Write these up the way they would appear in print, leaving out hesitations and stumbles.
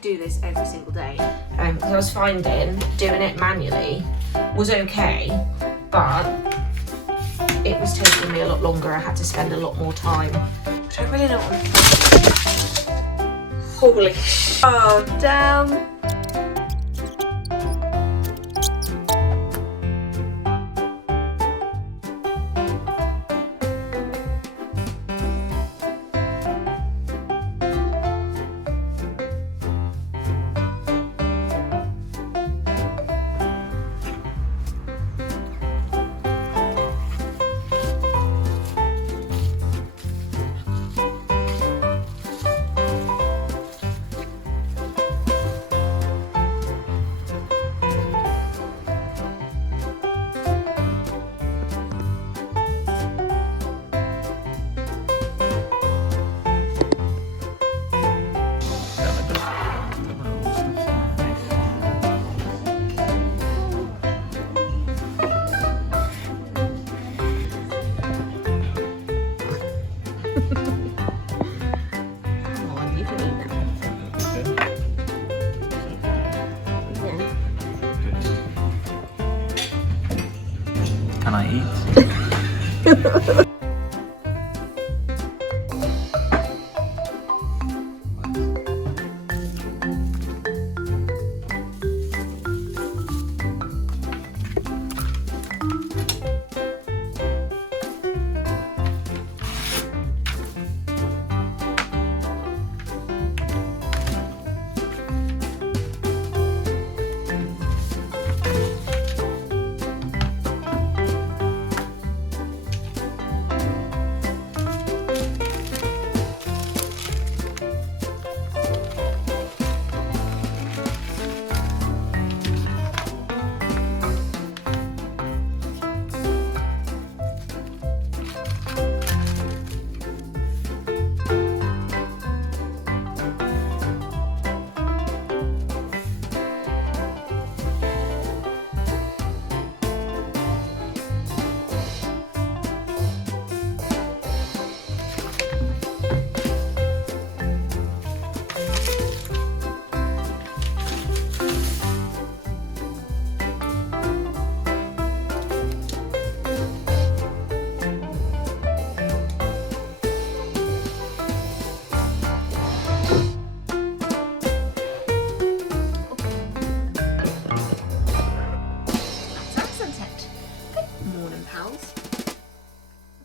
do this every single day. Because I was finding doing it manually was okay, but it was taking me a lot longer. I had to spend a lot more time, which I really don't want to. Holy sh! Oh, damn. Can I eat?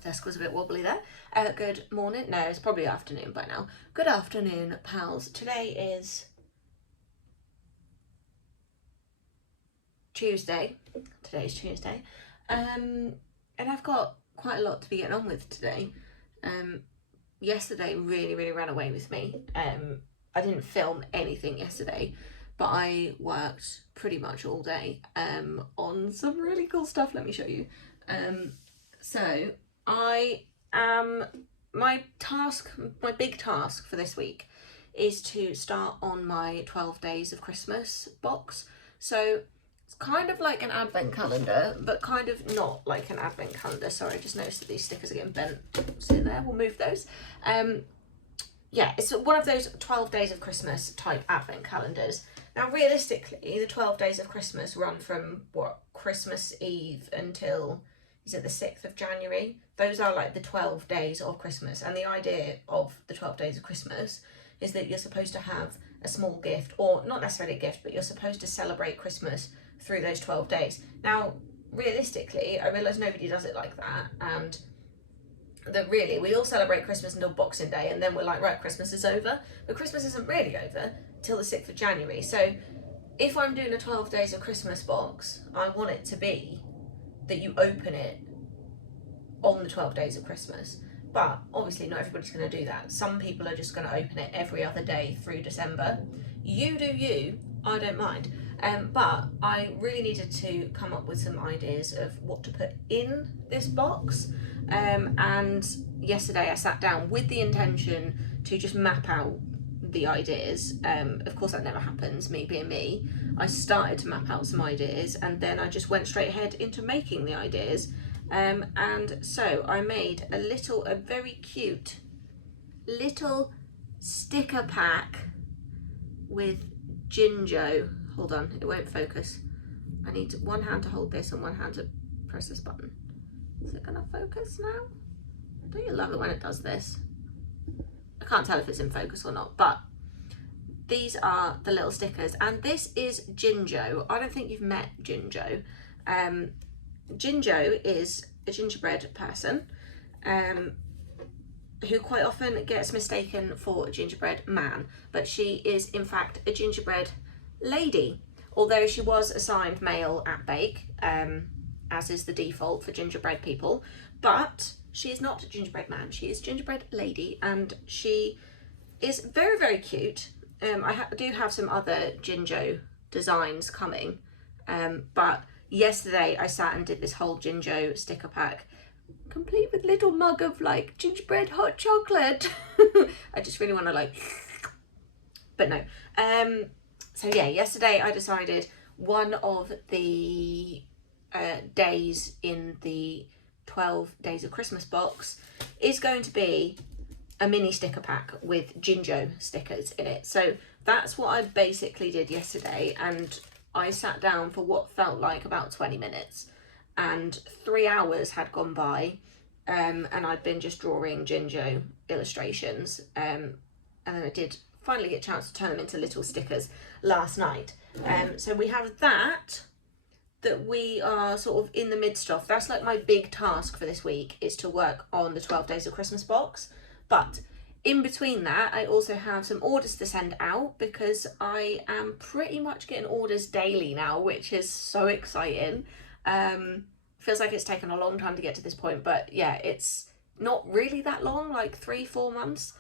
Desk was a bit wobbly there. Good morning. No, it's probably afternoon by now. Good afternoon, pals. Today is Tuesday. Today's Tuesday. And I've got quite a lot to be getting on with today. Yesterday really ran away with me. I didn't film anything yesterday, but I worked pretty much all day on some really cool stuff. Let me show you. So my big task for this week is to start on my 12 days of Christmas box. So it's kind of like an advent calendar, but kind of not like an advent calendar. Sorry, I just noticed that these stickers are getting bent. Sit there, we'll move those. Yeah, it's one of those 12 days of Christmas type advent calendars. Now, realistically, the 12 days of Christmas run from Christmas Eve until, is it the 6th of January? Those are like the 12 days of Christmas. And the idea of the 12 days of Christmas is that you're supposed to have a small gift, or not necessarily a gift, but you're supposed to celebrate Christmas through those 12 days. Now, realistically, I realise nobody does it like that. And that really, we all celebrate Christmas until Boxing Day, and then we're like, right, Christmas is over. But Christmas isn't really over till the 6th of January. So if I'm doing a 12 days of Christmas box, I want it to be that you open it on the 12 days of Christmas. But obviously not everybody's going to do that. Some people are just going to open it every other day through December. You do you, I don't mind. But I really needed to come up with some ideas of what to put in this box. And yesterday I sat down with the intention to just map out the ideas. Of course that never happens, me being me. I started to map out some ideas and then I just went straight ahead into making the ideas. And so I made a very cute little sticker pack with Jinjo. Hold on, it won't focus. I need one hand to hold this and one hand to press this button. Is it gonna focus now? Don't you love it when it does this? I can't tell if it's in focus or not, but these are the little stickers, and this is Jinjo. I don't think you've met Jinjo. Jinjo is a gingerbread person who quite often gets mistaken for a gingerbread man, but she is in fact a gingerbread lady, although she was assigned male at bake, as is the default for gingerbread people. But she is not a gingerbread man, she is gingerbread lady, and she is very, very cute. I do have some other Jinjo designs coming, but yesterday I sat and did this whole Jinjo sticker pack, complete with little mug of like gingerbread hot chocolate. I just really want to like, but no. So yeah, yesterday I decided one of the days in the 12 Days of Christmas box is going to be a mini sticker pack with Jinjo stickers in it. So that's what I basically did yesterday, and I sat down for what felt like about 20 minutes, and 3 hours had gone by, and I'd been just drawing Jinjo illustrations, and then I did finally get a chance to turn them into little stickers last night. So we have that we are sort of in the midst of. That's like my big task for this week, is to work on the 12 Days of Christmas box. But in between that, I also have some orders to send out, because I am pretty much getting orders daily now, which is so exciting. Feels like it's taken a long time to get to this point, but yeah, it's not really that long, like 3-4 months.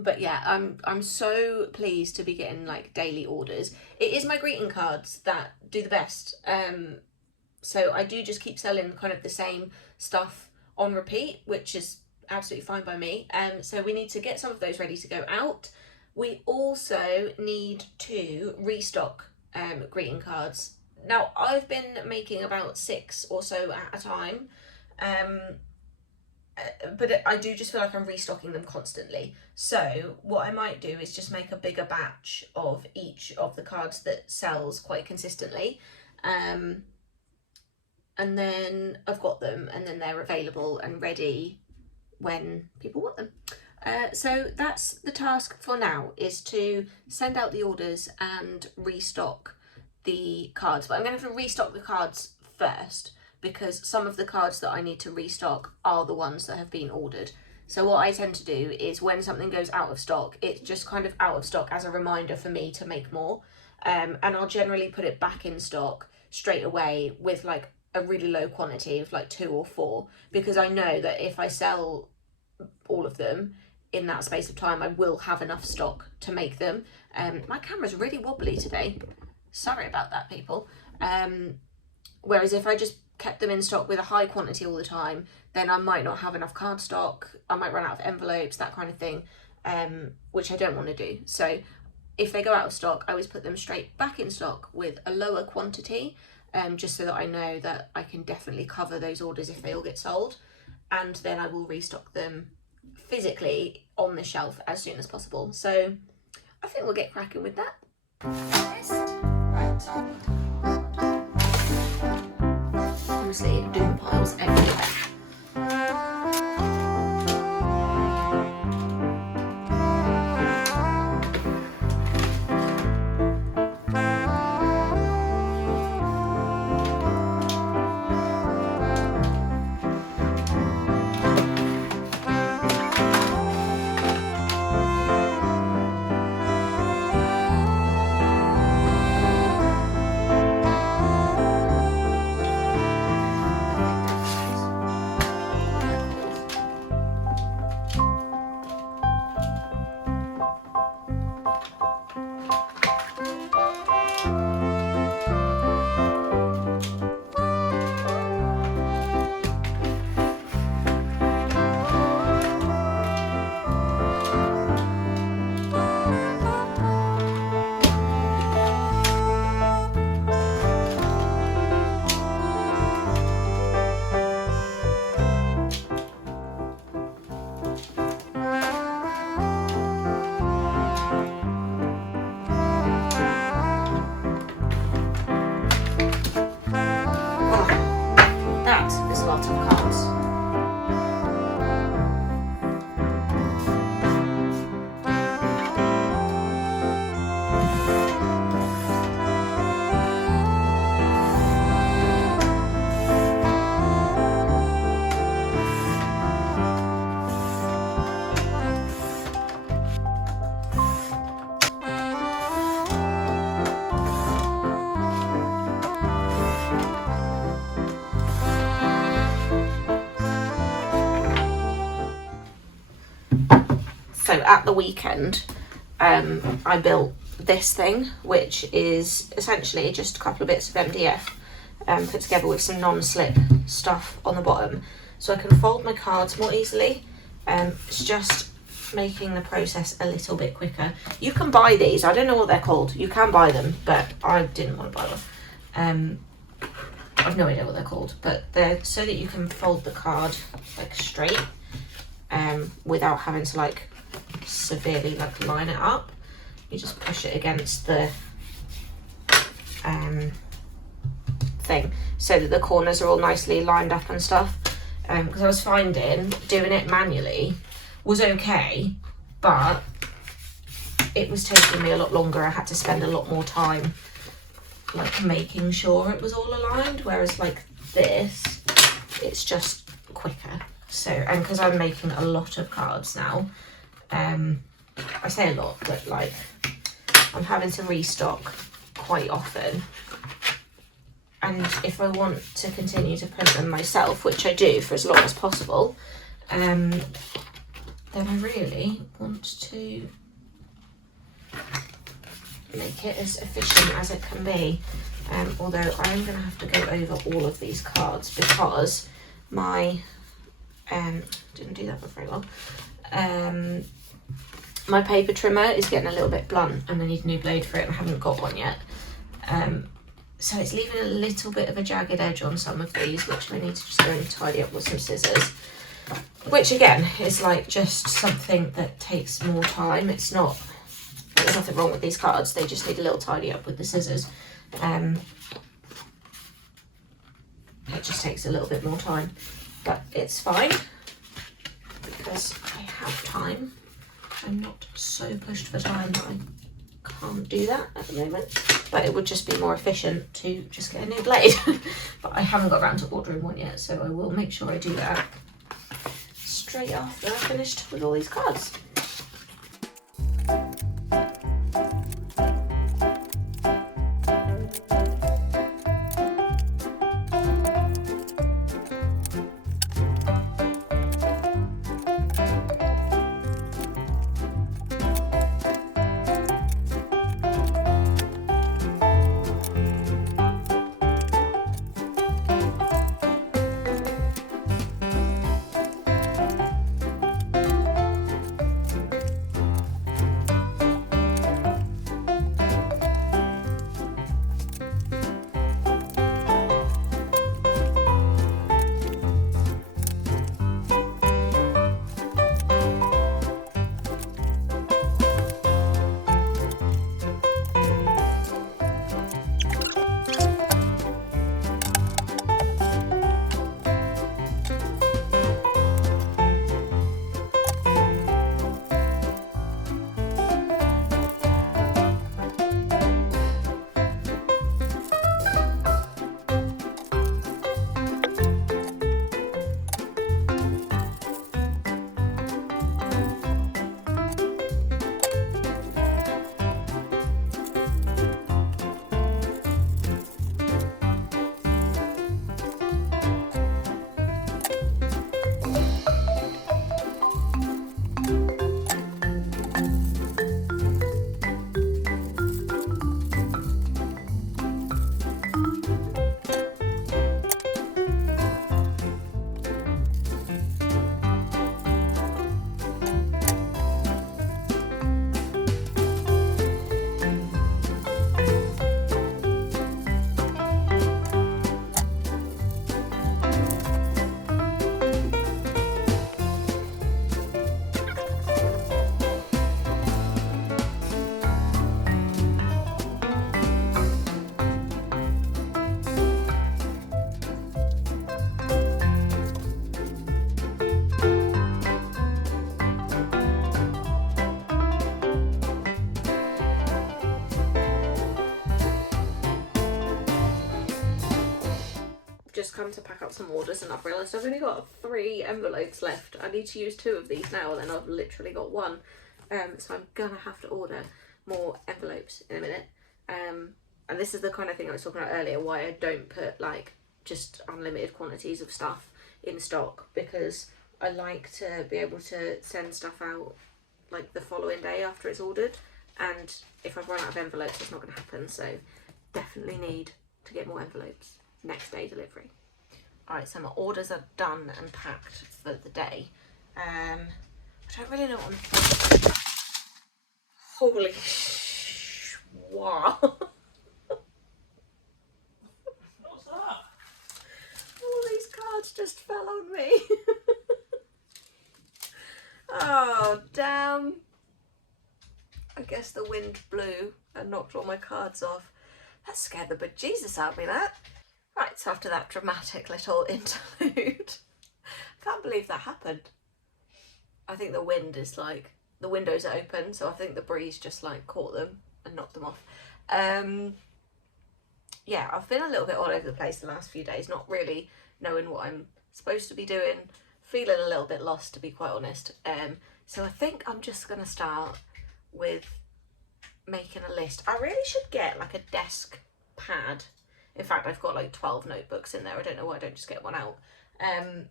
But yeah, I'm so pleased to be getting like daily orders. It is my greeting cards that do the best. So I do just keep selling kind of the same stuff on repeat, which is absolutely fine by me. So we need to get some of those ready to go out. We also need to restock greeting cards. Now, I've been making about 6 or so at a time, but I do just feel like I'm restocking them constantly. So what I might do is just make a bigger batch of each of the cards that sells quite consistently, and then I've got them, and then they're available and ready when people want them. So that's the task for now, is to send out the orders and restock the cards. But I'm going to have to restock the cards first, because some of the cards that I need to restock are the ones that have been ordered. So what I tend to do is when something goes out of stock, it's just kind of out of stock as a reminder for me to make more. And I'll generally put it back in stock straight away with like a really low quantity of like 2 or 4, because I know that if I sell all of them in that space of time, I will have enough stock to make them. My camera's really wobbly today. Sorry about that, people. Whereas if I just kept them in stock with a high quantity all the time, then I might not have enough card stock, I might run out of envelopes, that kind of thing, which I don't want to do. So if they go out of stock, I always put them straight back in stock with a lower quantity, just so that I know that I can definitely cover those orders if they all get sold, and then I will restock them physically on the shelf as soon as possible. So I think we'll get cracking with that. Right. Honestly, doom piles everywhere. at the weekend, I built this thing, which is essentially just a couple of bits of MDF put together with some non-slip stuff on the bottom, so I can fold my cards more easily. It's just making the process a little bit quicker. You can buy these, I don't know what they're called, you can buy them, but I didn't want to buy them. I've no idea what they're called, but they're so that you can fold the card like straight, without having to like severely like line it up. You just push it against the thing so that the corners are all nicely lined up and stuff. Because I was finding doing it manually was okay, but it was taking me a lot longer. I had to spend a lot more time like making sure it was all aligned, whereas like this, it's just quicker. So, and because I'm making a lot of cards now, I say a lot, but like I'm having to restock quite often, and if I want to continue to print them myself, which I do for as long as possible, then I really want to make it as efficient as it can be. Although I'm going to have to go over all of these cards because my didn't do that very well. My paper trimmer is getting a little bit blunt and I need a new blade for it, and I haven't got one yet. So it's leaving a little bit of a jagged edge on some of these, which I need to just go and tidy up with some scissors. Which again is like just something that takes more time. It's not, there's nothing wrong with these cards, they just need a little tidy up with the scissors. It just takes a little bit more time, but it's fine because I have time. I'm not so pushed for time that I can't do that at the moment, but it would just be more efficient to just get a new blade. But I haven't got around to ordering one yet, so I will make sure I do that straight after I've finished with all these cards. Just come to pack up some orders and I've realised I've only got 3 envelopes left. I need to use 2 of these now and then I've literally got 1. So I'm gonna have to order more envelopes in a minute. And this is the kind of thing I was talking about earlier, why I don't put like just unlimited quantities of stuff in stock, because I like to be able to send stuff out like the following day after it's ordered, and if I've run out of envelopes it's not going to happen, so definitely need to get more envelopes. Next day delivery. Alright, so my orders are done and packed for the day. I don't really know what I'm... Holy wow. What's that? All these cards just fell on me. Oh, damn. I guess the wind blew and knocked all my cards off. That scared the bejesus out of me, that. Right, so after that dramatic little interlude, I can't believe that happened. I think the wind is like, the windows are open, so I think the breeze just like caught them and knocked them off. Yeah, I've been a little bit all over the place the last few days, not really knowing what I'm supposed to be doing, feeling a little bit lost, to be quite honest. So I think I'm just going to start with making a list. I really should get like a desk pad. In fact, I've got like 12 notebooks in there. I don't know why I don't just get one out. I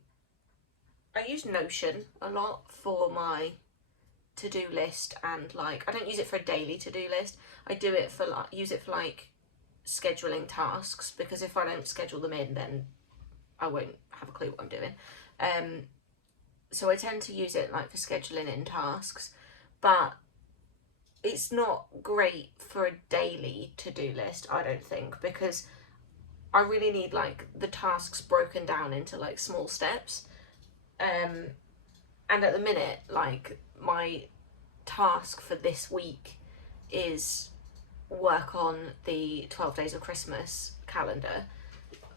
use Notion a lot for my to-do list, and like, I don't use it for a daily to-do list. I do it for like, use it for like scheduling tasks, because if I don't schedule them in, then I won't have a clue what I'm doing. So I tend to use it like for scheduling in tasks, but it's not great for a daily to-do list, I don't think, because I really need like the tasks broken down into like small steps. And at the minute, like, my task for this week is work on the 12 Days of Christmas calendar,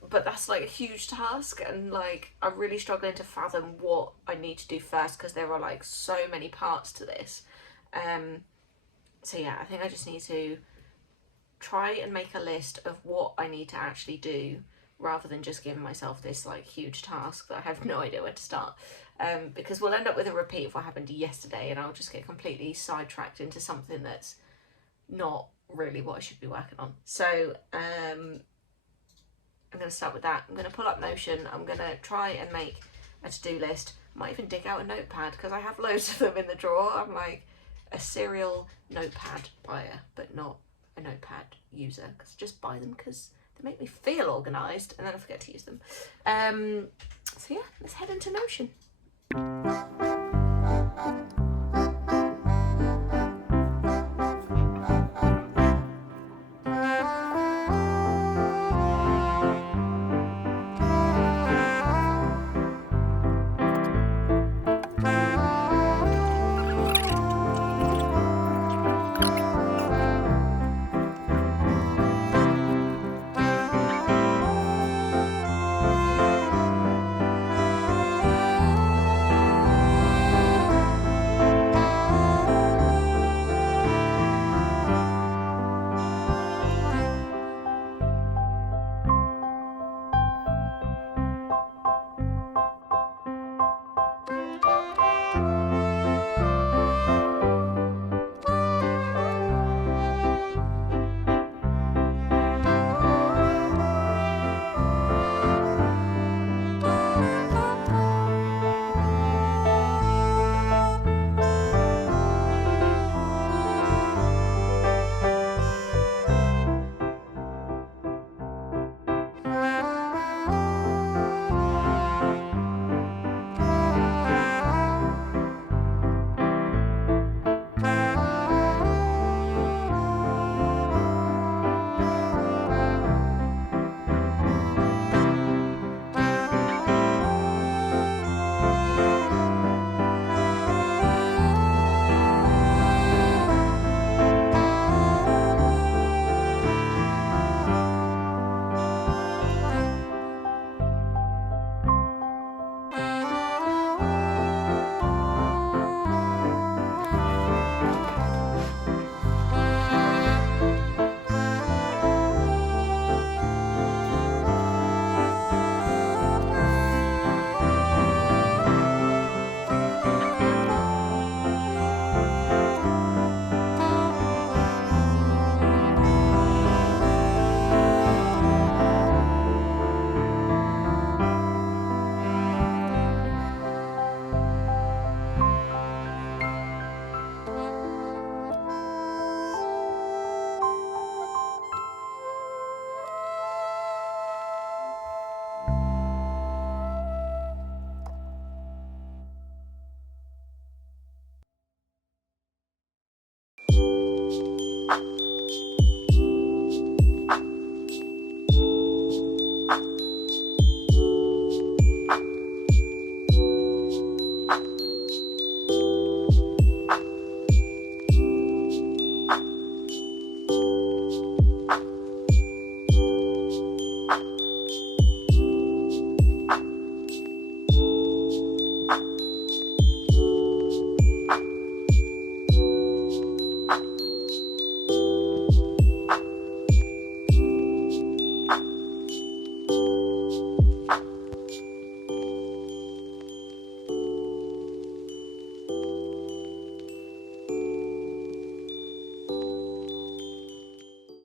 but that's like a huge task, and like I'm really struggling to fathom what I need to do first, because there are like so many parts to this. So yeah, I think I just need to try and make a list of what I need to actually do, rather than just giving myself this like huge task that I have no idea where to start. Because we'll end up with a repeat of what happened yesterday, and I'll just get completely sidetracked into something that's not really what I should be working on. So I'm going to start with that. I'm going to pull up Notion. I'm going to try and make a to-do list. Might even dig out a notepad, because I have loads of them in the drawer. I'm like a serial notepad buyer, but not a notepad user, because I just buy them because they make me feel organised, and then I forget to use them. So yeah, let's head into Notion.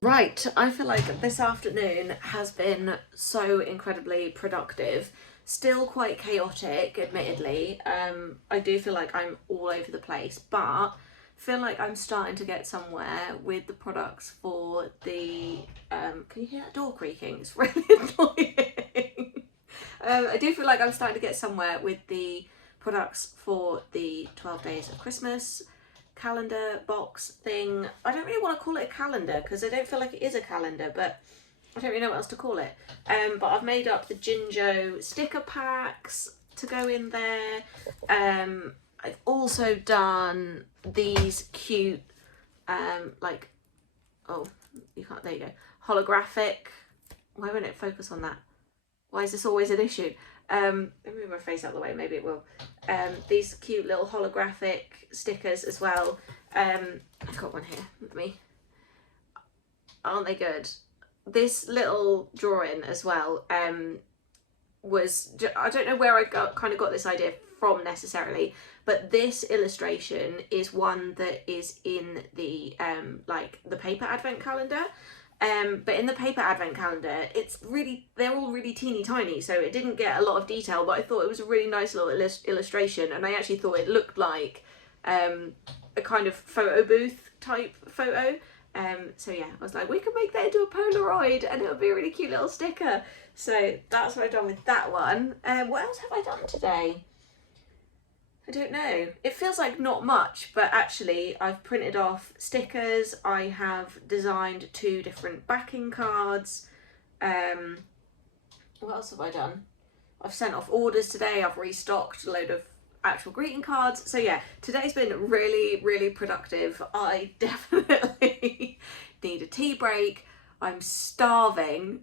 Right, I feel like this afternoon has been so incredibly productive. Still quite chaotic, admittedly. I do feel like I'm all over the place, but feel like I'm starting to get somewhere with the products for the... can you hear that door creaking? It's really annoying. I do feel like I'm starting to get somewhere with the products for the 12 Days of Christmas calendar box thing. I don't really want to call it a calendar because I don't feel like it is a calendar, but I don't really know what else to call it. But I've made up the Jinjo sticker packs to go in there. I've also done these cute, like, oh, you can't, there you go, holographic. Why won't it focus on that? Why is this always an issue? Let me move my face out of the way, maybe it will. These cute little holographic stickers as well. I've got one here with me. Aren't they good? This little drawing as well was, I don't know where I kind of got this idea from necessarily, but this illustration is one that is in the like the paper advent calendar. But in the paper advent calendar, they're all really teeny tiny, so it didn't get a lot of detail, but I thought it was a really nice little illustration, and I actually thought it looked like a kind of photo booth type photo. So yeah, I was like, we could make that into a Polaroid and it would be a really cute little sticker. So that's what I've done with that one. What else have I done today? I don't know. It feels like not much, but actually I've printed off stickers. I have designed 2 different backing cards. What else have I done? I've sent off orders today. I've restocked a load of actual greeting cards. So yeah, today's been really, really productive. I definitely need a tea break. I'm starving,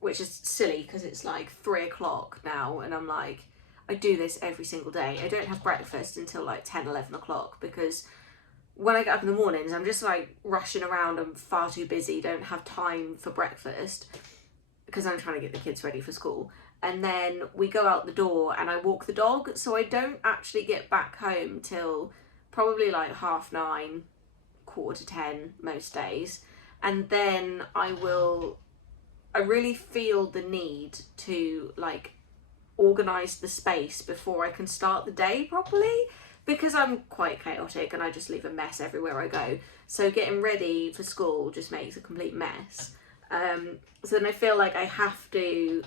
which is silly because it's like 3 o'clock now, and I'm like, I do this every single day. I don't have breakfast until like 10, 11 o'clock because when I get up in the mornings, I'm just like rushing around. I'm far too busy, don't have time for breakfast because I'm trying to get the kids ready for school. And then we go out the door and I walk the dog. So I don't actually get back home till probably like 9:30, 9:45 most days. And then I really feel the need to like organise the space before I can start the day properly, because I'm quite chaotic and I just leave a mess everywhere I go. So getting ready for school just makes a complete mess. So then I feel like I have to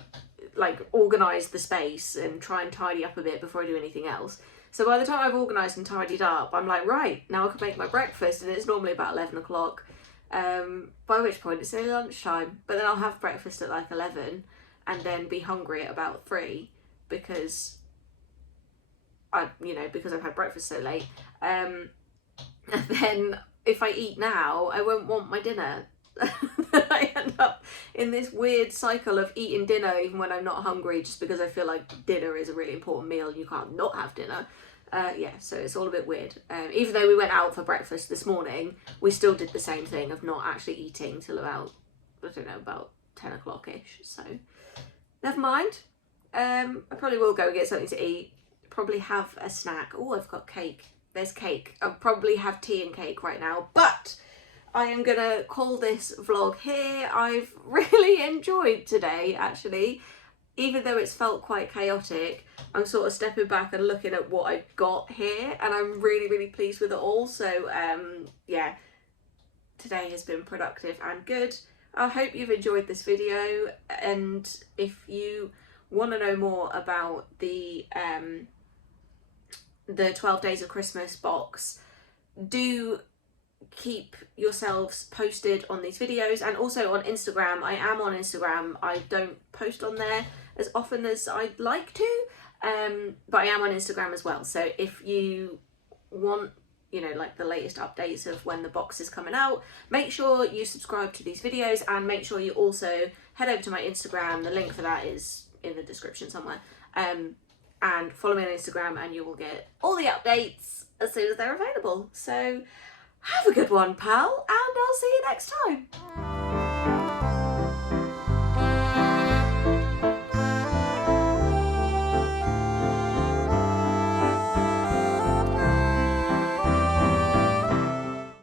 like organise the space and try and tidy up a bit before I do anything else. So by the time I've organised and tidied up, I'm like, right, now I can make my breakfast, and it's normally about 11 o'clock, by which point it's nearly lunchtime. But then I'll have breakfast at like 11 and then be hungry at about 3 because because I've had breakfast so late. And then if I eat now, I won't want my dinner. I end up in this weird cycle of eating dinner even when I'm not hungry, just because I feel like dinner is a really important meal and you can't not have dinner. Yeah, so it's all a bit weird. Even though we went out for breakfast this morning, we still did the same thing of not actually eating till about, I don't know, about 10 o'clock-ish. So never mind. I probably will go and get something to eat. Probably have a snack. Oh, I've got cake. There's cake. I'll probably have tea and cake right now, but I am gonna call this vlog here. I've really enjoyed today, actually. Even though it's felt quite chaotic, I'm sort of stepping back and looking at what I've got here, and I'm really, really pleased with it all. So yeah, today has been productive and good. I hope you've enjoyed this video, and if you want to know more about the 12 Days of Christmas box, do keep yourselves posted on these videos, and also on Instagram. I am on Instagram. I don't post on there as often as I'd like to, but I am on Instagram as well. So if you want, like the latest updates of when the box is coming out, make sure you subscribe to these videos, and make sure you also head over to my Instagram. The link for that is in the description somewhere, and follow me on Instagram, and you will get all the updates as soon as they're available. So have a good one, pal, and I'll see you next time.